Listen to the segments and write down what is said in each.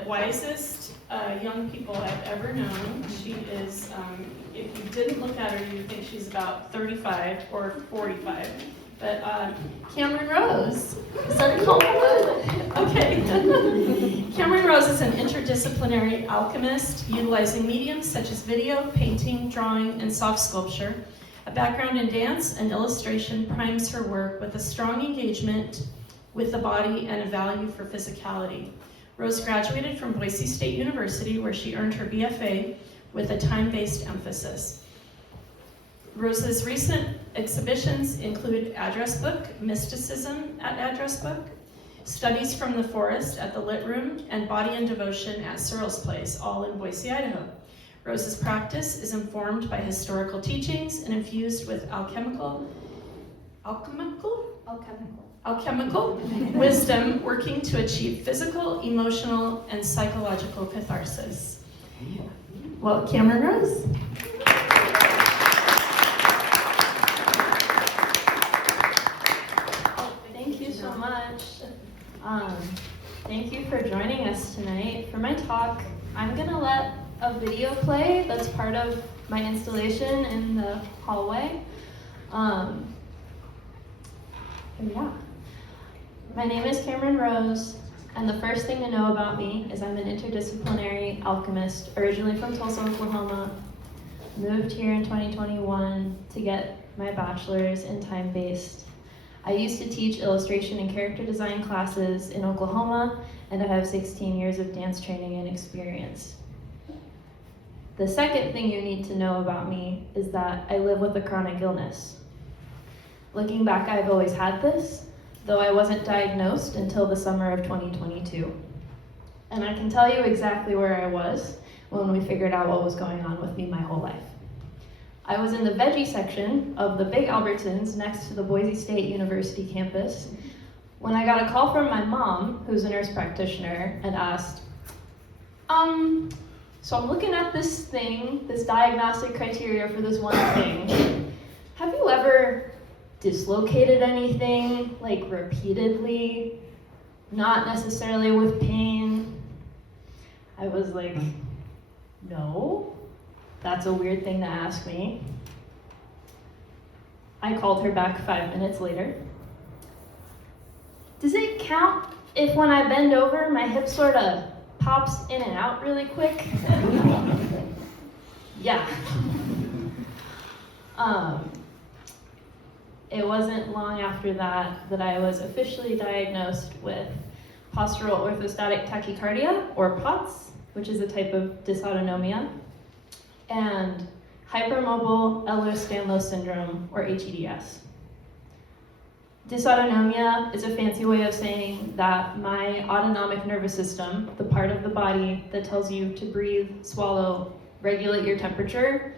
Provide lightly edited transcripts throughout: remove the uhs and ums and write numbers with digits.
the wisest young people I've ever known. She is, if you didn't look at her, you'd think she's about 35 or 45. But Cameron Rose, is that a compliment? Okay. Cameron Rose is an interdisciplinary alchemist utilizing mediums such as video, painting, drawing, and soft sculpture. A background in dance and illustration primes her work with a strong engagement with the body and a value for physicality. Rose graduated from Boise State University, where she earned her BFA with a time-based emphasis. Rose's recent exhibitions include Address Book, Mysticism at Address Book, Studies from the Forest at the Lit Room, and Body and Devotion at Searles Place, all in Boise, Idaho. Rose's practice is informed by historical teachings and infused with alchemical wisdom, working to achieve physical, emotional, and psychological catharsis. Well, Cameron Rose. Thank you so much. Thank you for joining us tonight. For my talk, I'm gonna let a video play that's part of my installation in the hallway. Yeah. My name is Cameron Rose, and the first thing to know about me is I'm an interdisciplinary alchemist, originally from Tulsa, Oklahoma. Moved here in 2021 to get my bachelor's in time-based. I used to teach illustration and character design classes in Oklahoma, and I have 16 years of dance training and experience. The second thing you need to know about me is that I live with a chronic illness. Looking back, I've always had this, though I wasn't diagnosed until the summer of 2022. And I can tell you exactly where I was when we figured out what was going on with me my whole life. I was in the veggie section of the Big Albertsons next to the Boise State University campus when I got a call from my mom, who's a nurse practitioner, and asked, so I'm looking at this thing, this diagnostic criteria for this one thing. Have you ever dislocated anything, like repeatedly, not necessarily with pain? I was like, no, that's a weird thing to ask me. I called her back 5 minutes later. Does it count if when I bend over, my hip sort of pops in and out really quick? Yeah. It wasn't long after that I was officially diagnosed with postural orthostatic tachycardia, or POTS, which is a type of dysautonomia, and hypermobile Ehlers-Danlos syndrome, or HEDS. Dysautonomia is a fancy way of saying that my autonomic nervous system, the part of the body that tells you to breathe, swallow, regulate your temperature,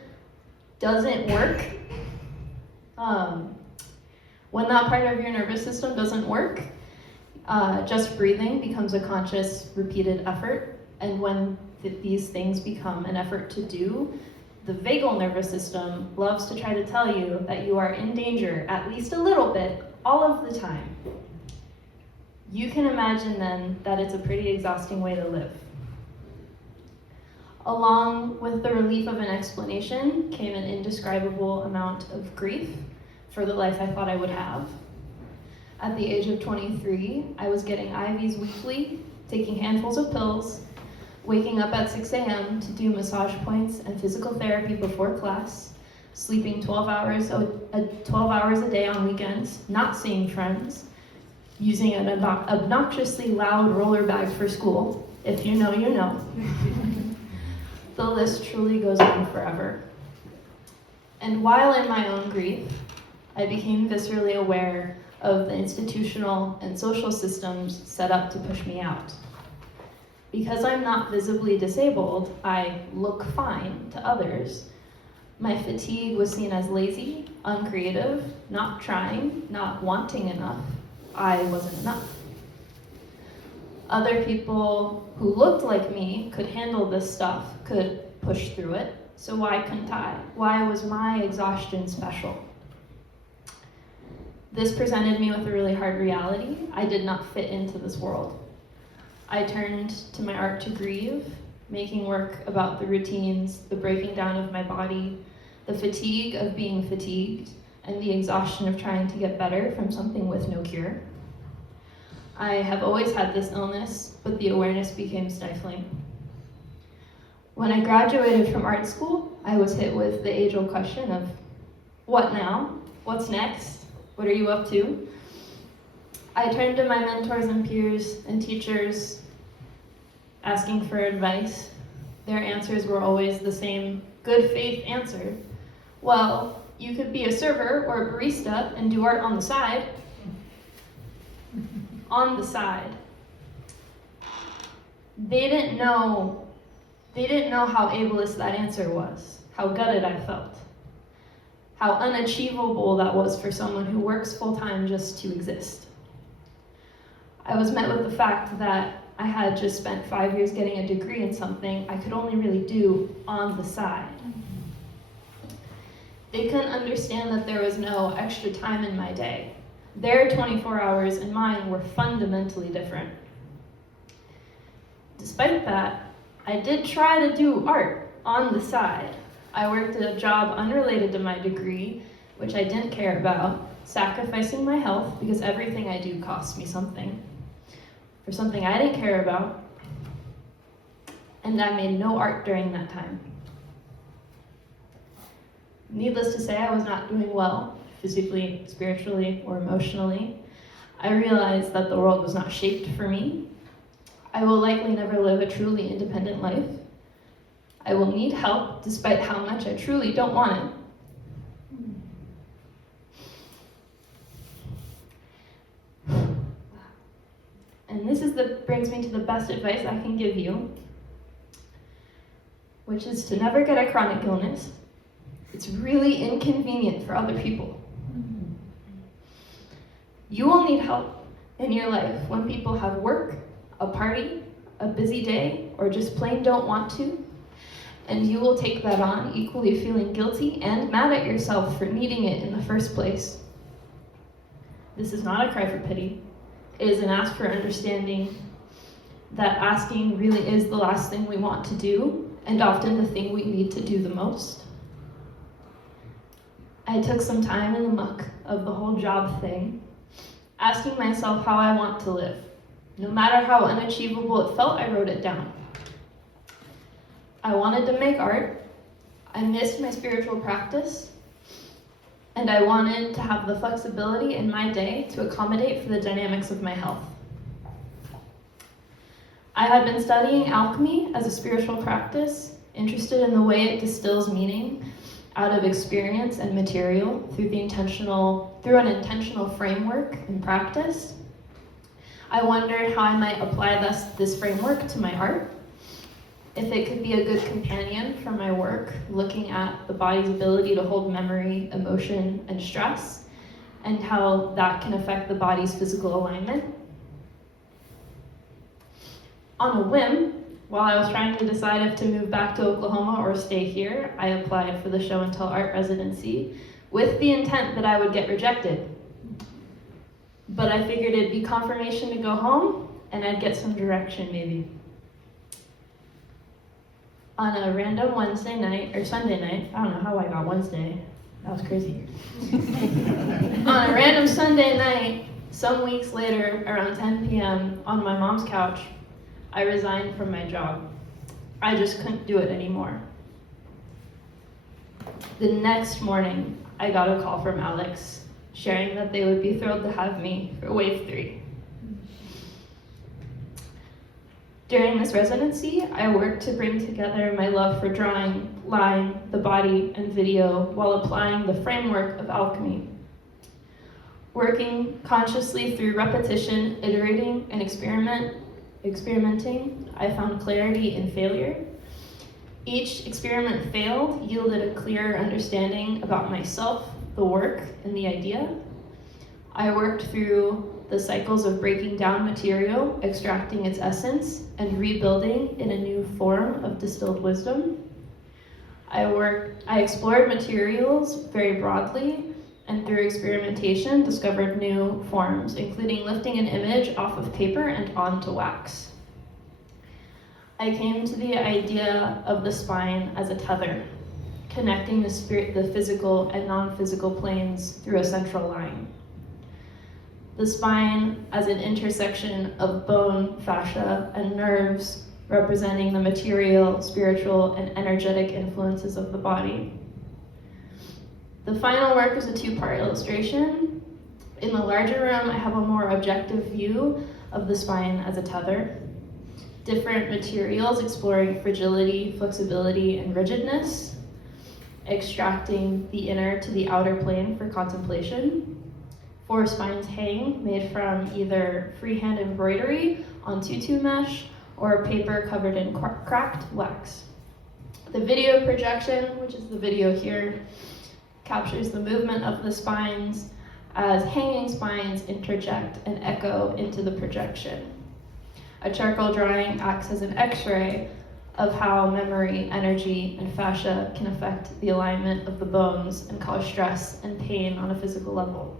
doesn't work. When that part of your nervous system doesn't work, just breathing becomes a conscious, repeated effort. And when these things become an effort to do, the vagal nervous system loves to try to tell you that you are in danger, at least a little bit, all of the time. You can imagine then that it's a pretty exhausting way to live. Along with the relief of an explanation came an indescribable amount of grief for the life I thought I would have. At the age of 23, I was getting IVs weekly, taking handfuls of pills, waking up at 6 a.m. to do massage points and physical therapy before class, sleeping 12 hours a day on weekends, not seeing friends, using an obnoxiously loud roller bag for school. If you know, you know. The list truly goes on forever. And while in my own grief, I became viscerally aware of the institutional and social systems set up to push me out. Because I'm not visibly disabled, I look fine to others. My fatigue was seen as lazy, uncreative, not trying, not wanting enough. I wasn't enough. Other people who looked like me could handle this stuff, could push through it, so why couldn't I? Why was my exhaustion special? This presented me with a really hard reality. I did not fit into this world. I turned to my art to grieve, making work about the routines, the breaking down of my body, the fatigue of being fatigued, and the exhaustion of trying to get better from something with no cure. I have always had this illness, but the awareness became stifling. When I graduated from art school, I was hit with the age-old question of, what now? What's next? What are you up to? I turned to my mentors and peers and teachers, asking for advice. Their answers were always the same good faith answer. Well, you could be a server or a barista and do art on the side. On the side. They didn't know how ableist that answer was, how gutted I felt, how unachievable that was for someone who works full-time just to exist. I was met with the fact that I had just spent 5 years getting a degree in something I could only really do on the side. They couldn't understand that there was no extra time in my day. Their 24 hours and mine were fundamentally different. Despite that, I did try to do art on the side. I worked at a job unrelated to my degree, which I didn't care about, sacrificing my health because everything I do costs me something, for something I didn't care about, and I made no art during that time. Needless to say, I was not doing well, physically, spiritually, or emotionally. I realized that the world was not shaped for me. I will likely never live a truly independent life. I will need help despite how much I truly don't want it. And this brings me to the best advice I can give you, which is to never get a chronic illness. It's really inconvenient for other people. You will need help in your life when people have work, a party, a busy day, or just plain don't want to. And you will take that on, equally feeling guilty and mad at yourself for needing it in the first place. This is not a cry for pity. It is an ask for understanding that asking really is the last thing we want to do, and often the thing we need to do the most. I took some time in the muck of the whole job thing, asking myself how I want to live. No matter how unachievable it felt, I wrote it down. I wanted to make art, I missed my spiritual practice, and I wanted to have the flexibility in my day to accommodate for the dynamics of my health. I had been studying alchemy as a spiritual practice, interested in the way it distills meaning out of experience and material through an intentional framework and practice. I wondered how I might apply this framework to my art, if it could be a good companion for my work, looking at the body's ability to hold memory, emotion, and stress, and how that can affect the body's physical alignment. On a whim, while I was trying to decide if to move back to Oklahoma or stay here, I applied for the Show and Tell Art residency with the intent that I would get rejected. But I figured it'd be confirmation to go home, and I'd get some direction maybe. On a random Wednesday night, or Sunday night, I don't know how I got Wednesday, that was crazy. On a random Sunday night, some weeks later, around 10 p.m., on my mom's couch, I resigned from my job. I just couldn't do it anymore. The next morning, I got a call from Alex, sharing that they would be thrilled to have me for Wave 3. During this residency, I worked to bring together my love for drawing, line, the body, and video while applying the framework of alchemy. Working consciously through repetition, iterating, and experimenting, I found clarity in failure. Each experiment failed, yielded a clearer understanding about myself, the work, and the idea. I worked through the cycles of breaking down material, extracting its essence, and rebuilding in a new form of distilled wisdom. I explored materials very broadly, and through experimentation, discovered new forms, including lifting an image off of paper and onto wax. I came to the idea of the spine as a tether, connecting the physical and non-physical planes through a central line. The spine as an intersection of bone, fascia, and nerves, representing the material, spiritual, and energetic influences of the body. The final work is a two-part illustration. In the larger room, I have a more objective view of the spine as a tether. Different materials exploring fragility, flexibility, and rigidness, extracting the inner to the outer plane for contemplation. 4 spines hang, made from either freehand embroidery on tutu mesh or paper covered in cracked wax. The video projection, which is the video here, captures the movement of the spines as hanging spines interject and echo into the projection. A charcoal drawing acts as an X-ray of how memory, energy, and fascia can affect the alignment of the bones and cause stress and pain on a physical level.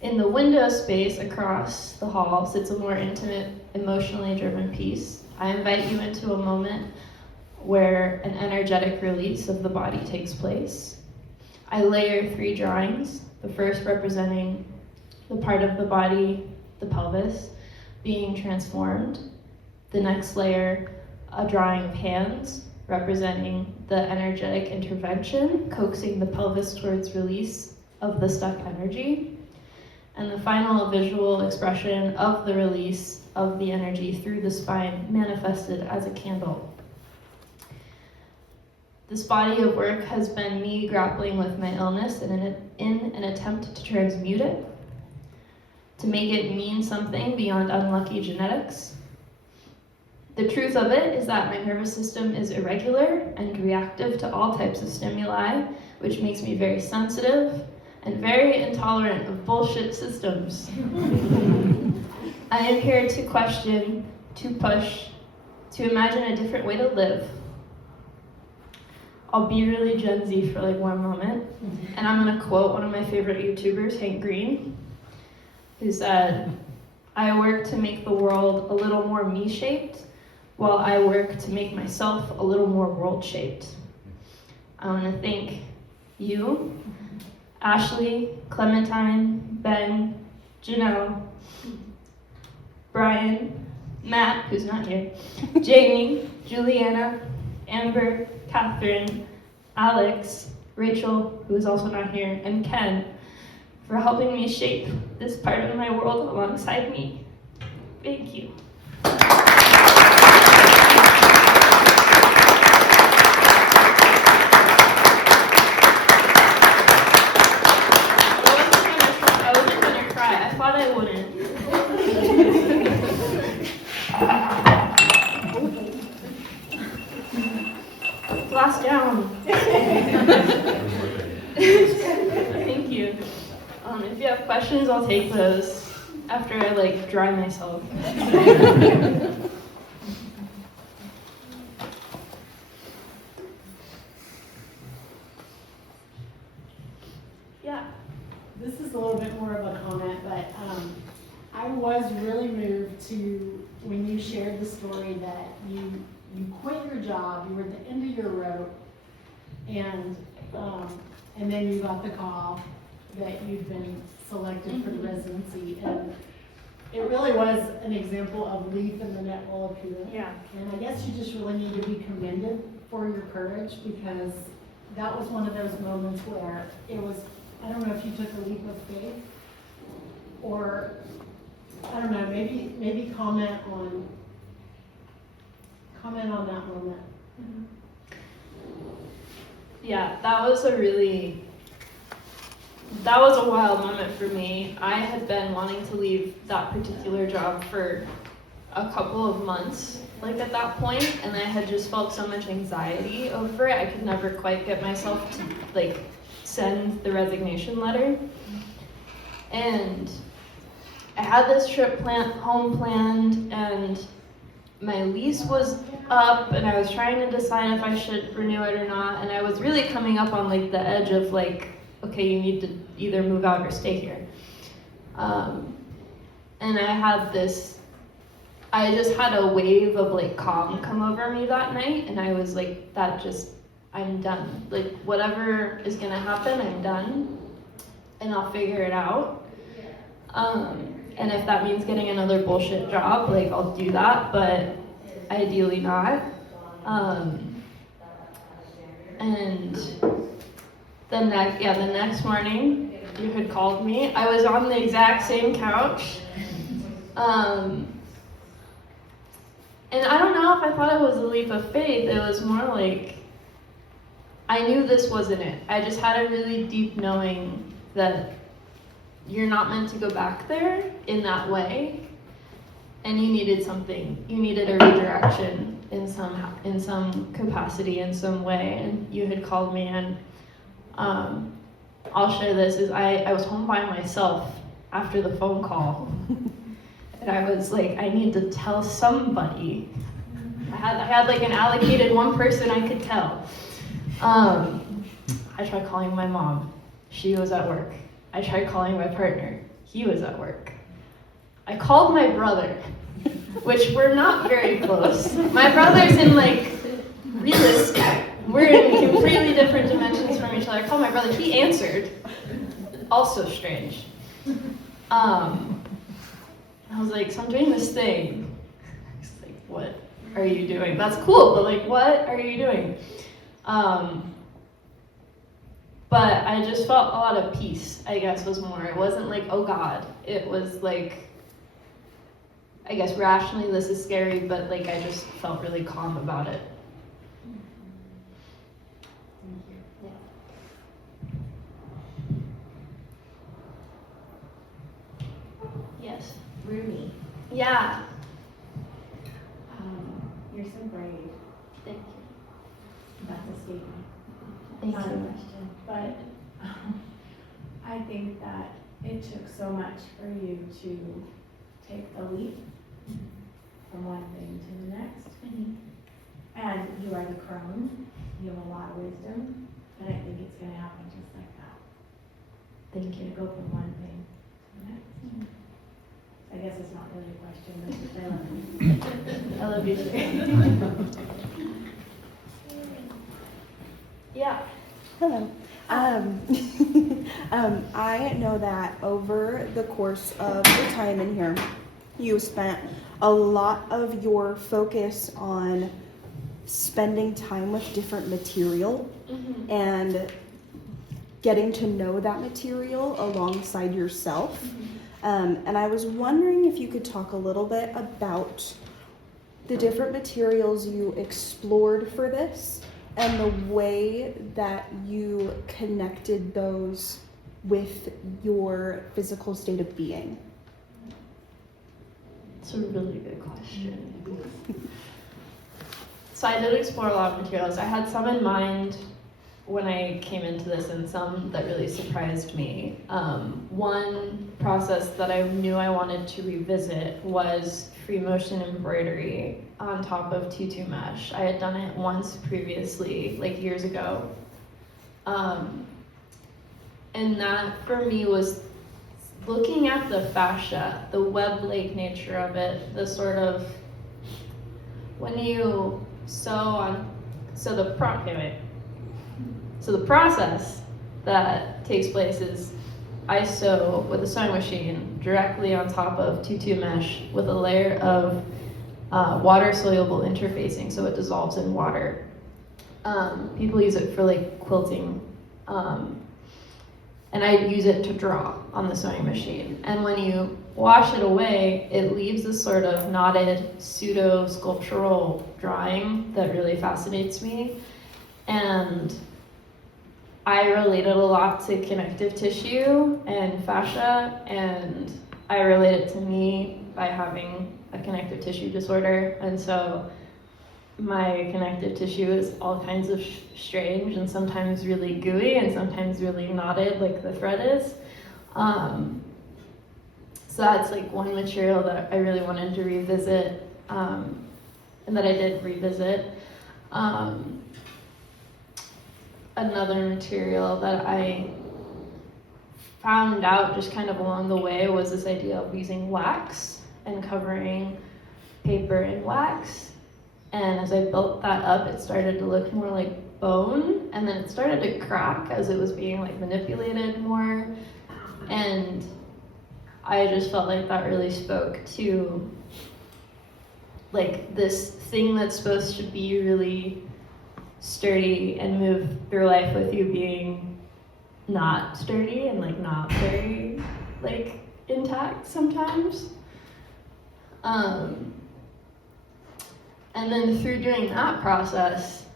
In the window space across the hall sits a more intimate, emotionally driven piece. I invite you into a moment where an energetic release of the body takes place. I layer 3 drawings, the first representing the part of the body, the pelvis, being transformed. The next layer, a drawing of hands, representing the energetic intervention, coaxing the pelvis towards release of the stuck energy. And the final, visual expression of the release of the energy through the spine, manifested as a candle. This body of work has been me grappling with my illness in an attempt to transmute it, to make it mean something beyond unlucky genetics. The truth of it is that my nervous system is irregular and reactive to all types of stimuli, which makes me very sensitive and very intolerant of bullshit systems. I am here to question, to push, to imagine a different way to live. I'll be really Gen Z for like one moment, and I'm gonna quote one of my favorite YouTubers, Hank Green, who said, "I work to make the world a little more me-shaped, while I work to make myself a little more world-shaped." I wanna thank you, Ashley, Clementine, Ben, Janelle, Brian, Matt, who's not here, Jamie, Juliana, Amber, Catherine, Alex, Rachel, who is also not here, and Ken, for helping me shape this part of my world alongside me. Thank you. I wasn't gonna cry. I thought I wouldn't. Glass down. Thank you. If you have questions, I'll take those after I dry myself. Yeah. This is a little bit more of a comment, but I was really moved to when you shared the story that you quit your job, you were at the end of your rope, and then you got the call that you'd been selected for the residency, and it really was an example of leaf in the net will appear. Yeah. And I guess you just really need to be commended for your courage, because that was one of those moments where it was, I don't know if you took a leap of faith, or I don't know, maybe comment on that moment. Yeah, that was a wild moment for me. I had been wanting to leave that particular job for a couple of months, at that point, and I had just felt so much anxiety over it. I could never quite get myself to send the resignation letter. And I had this trip home planned, and my lease was up, and I was trying to decide if I should renew it or not, and I was really coming up on the edge of okay, you need to either move out or stay here. And I had this I just had a wave of like calm come over me that night, and I was like, I'm done. Like whatever is gonna happen, I'm done, and I'll figure it out. And if that means getting another bullshit job, like I'll do that, but ideally not. And the next morning, you had called me. I was on the exact same couch. And I don't know if I thought it was a leap of faith. It was more like, I knew this wasn't it. I just had a really deep knowing that you're not meant to go back there in that way. And you needed something. You needed a redirection in some capacity, in some way. And you had called me, and I'll share this, is I was home by myself after the phone call. And I was like, I need to tell somebody. I had like an allocated one person I could tell. I tried calling my mom. She was at work. I tried calling my partner. He was at work. I called my brother, which we're not very close. My brother's in like real estate. We're in completely different dimensions from each other. I called my brother. He answered. Also strange. I was like, so I'm doing this thing. He's like, what are you doing? That's cool, but like, what are you doing? But I just felt a lot of peace, I guess, was more. It wasn't like, oh God. It was like, I guess rationally this is scary, but like I just felt really calm about it. Yes. Rooney, Yeah. you're so brave. Thank you. That's a statement. Thank Not a you. question. But I think that it took so much for you to take the leap from one thing to the next. And you are the crone. You have a lot of wisdom. And I think it's going to happen just like that. Thank You you. go from one thing to the next. I guess it's not really a question, but just I love you. I love you too. Yeah. Hello. I know that over the course of your time in here, you spent a lot of your focus on spending time with different material and getting to know that material alongside yourself. And I was wondering if you could talk a little bit about the different materials you explored for this and the way that you connected those with your physical state of being. It's a really good question. So I did explore a lot of materials. I had some in mind when I came into this and some that really surprised me. One process that I knew I wanted to revisit was free motion embroidery on top of tutu mesh. I had done it once previously, like years ago. And that for me was looking at the fascia, the web-like nature of it, the sort of, when you sew on, so the process that takes place is I sew with a sewing machine directly on top of tutu mesh with a layer of water-soluble interfacing, so it dissolves in water. People use it for like quilting, and I use it to draw on the sewing machine. And when you wash it away, it leaves this sort of knotted pseudo-sculptural drawing that really fascinates me. And I related a lot to connective tissue and fascia, and I relate it to me by having a connective tissue disorder. And so my connective tissue is all kinds of strange and sometimes really gooey and sometimes really knotted like the thread is. So that's like one material that I really wanted to revisit, and that I did revisit. Another material that I found out just kind of along the way was this idea of using wax and covering paper and wax. And as I built that up, it started to look more like bone, and then it started to crack as it was being like manipulated more. And I just felt like that really spoke to like this thing that's supposed to be really sturdy and move through life with you being not sturdy and like not very like intact sometimes. And then through doing that process,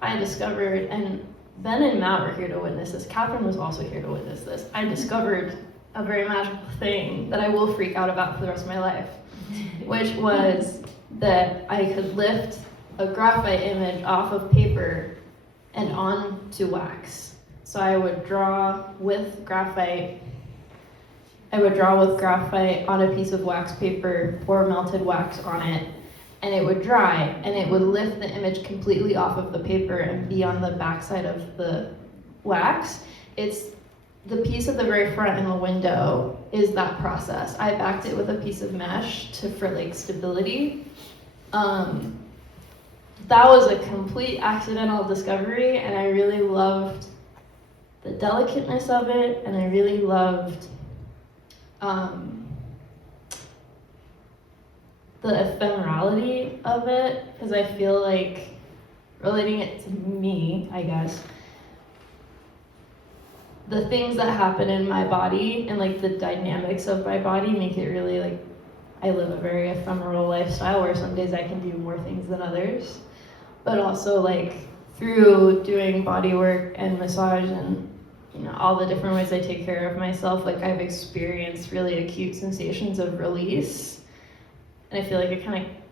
I discovered, and Ben and Matt were here to witness this, Catherine was also here to witness this, I discovered a very magical thing that I will freak out about for the rest of my life, which was that I could lift a graphite image off of paper and onto wax. So I would draw with graphite on a piece of wax paper, pour melted wax on it, and it would dry, and it would lift the image completely off of the paper and be on the backside of the wax. It's the piece at the very front in the window is that process. I backed it with a piece of mesh for like stability. That was a complete accidental discovery, and I really loved the delicateness of it, and I really loved the ephemerality of it, because I feel like, relating it to me, I guess, the things that happen in my body and like the dynamics of my body make it really like, I live a very ephemeral lifestyle where some days I can do more things than others, but also like through doing body work and massage and all the different ways I take care of myself, like I've experienced really acute sensations of release. And I feel like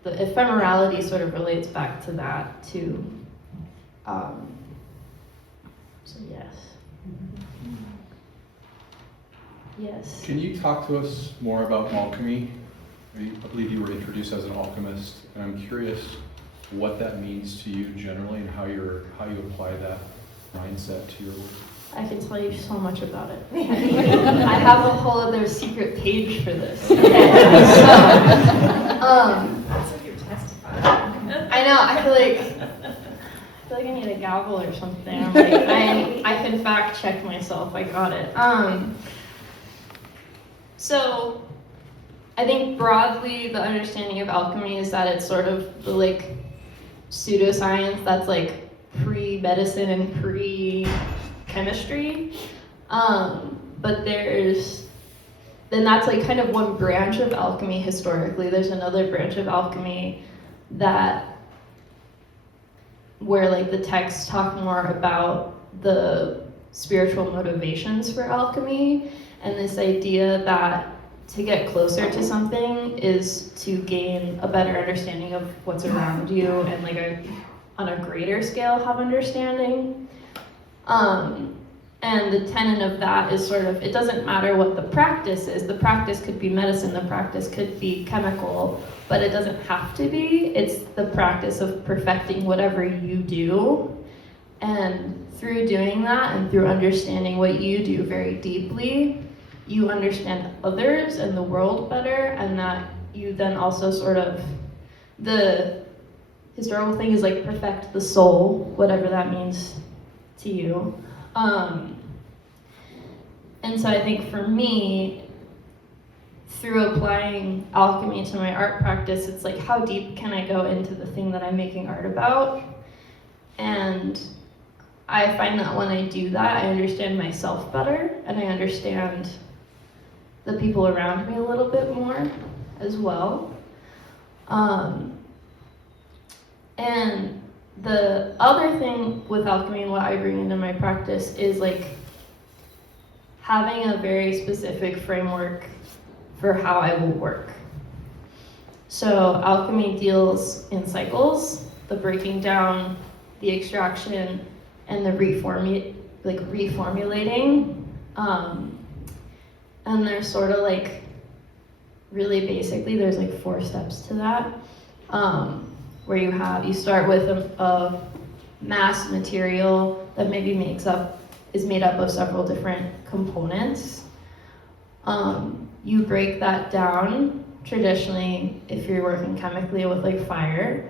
the ephemerality sort of relates back to that too. So yes. Yes. Can you talk to us more about alchemy? I believe you were introduced as an alchemist, and I'm curious what that means to you generally and how you apply that mindset to your work. I can tell you so much about it. I have a whole other secret page for this. That's what you're testifying. I know. I feel like I need a gavel or something. I'm like, I can fact check myself. I got it. So I think broadly the understanding of alchemy is that it's sort of the like pseudoscience that's like pre-medicine and pre-chemistry. But then that's like kind of one branch of alchemy historically. There's another branch of alchemy where like the texts talk more about the spiritual motivations for alchemy, and this idea that to get closer to something is to gain a better understanding of what's around you and like on a greater scale have understanding. And the tenet of that is sort of, it doesn't matter what the practice is. The practice could be medicine, the practice could be chemical, but it doesn't have to be. It's the practice of perfecting whatever you do. And through doing that and through understanding what you do very deeply, you understand others and the world better, and that you then also sort of, the historical thing is like perfect the soul, whatever that means to you. And so I think for me, through applying alchemy to my art practice, it's like, how deep can I go into the thing that I'm making art about? And I find that when I do that, I understand myself better, and I understand the people around me a little bit more as well. And the other thing with alchemy and what I bring into my practice is like having a very specific framework for how I will work. So alchemy deals in cycles, the breaking down, the extraction, and the reformulating. And there's sort of like, really basically, there's like 4 steps to that. Where you start with a mass material that maybe is made up of several different components. You break that down traditionally, if you're working chemically with like fire,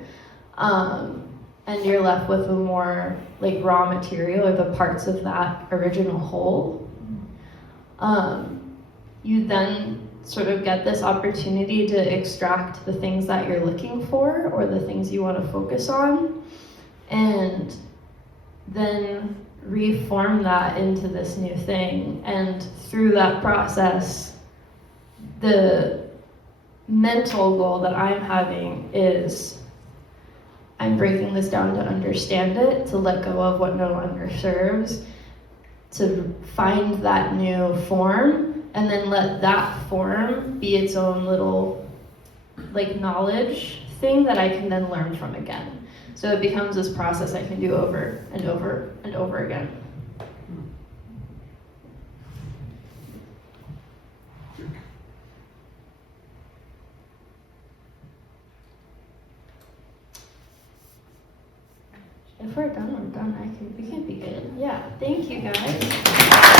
and you're left with a more like raw material or the parts of that original whole, you then sort of get this opportunity to extract the things that you're looking for or the things you want to focus on, and then reform that into this new thing. And through that process, the mental goal that I'm having is I'm breaking this down to understand it, to let go of what no longer serves, to find that new form, and then let that form be its own little like knowledge thing that I can then learn from again. So it becomes this process I can do over and over and over again. If we're done, we're done. We can be good. Yeah. Thank you guys.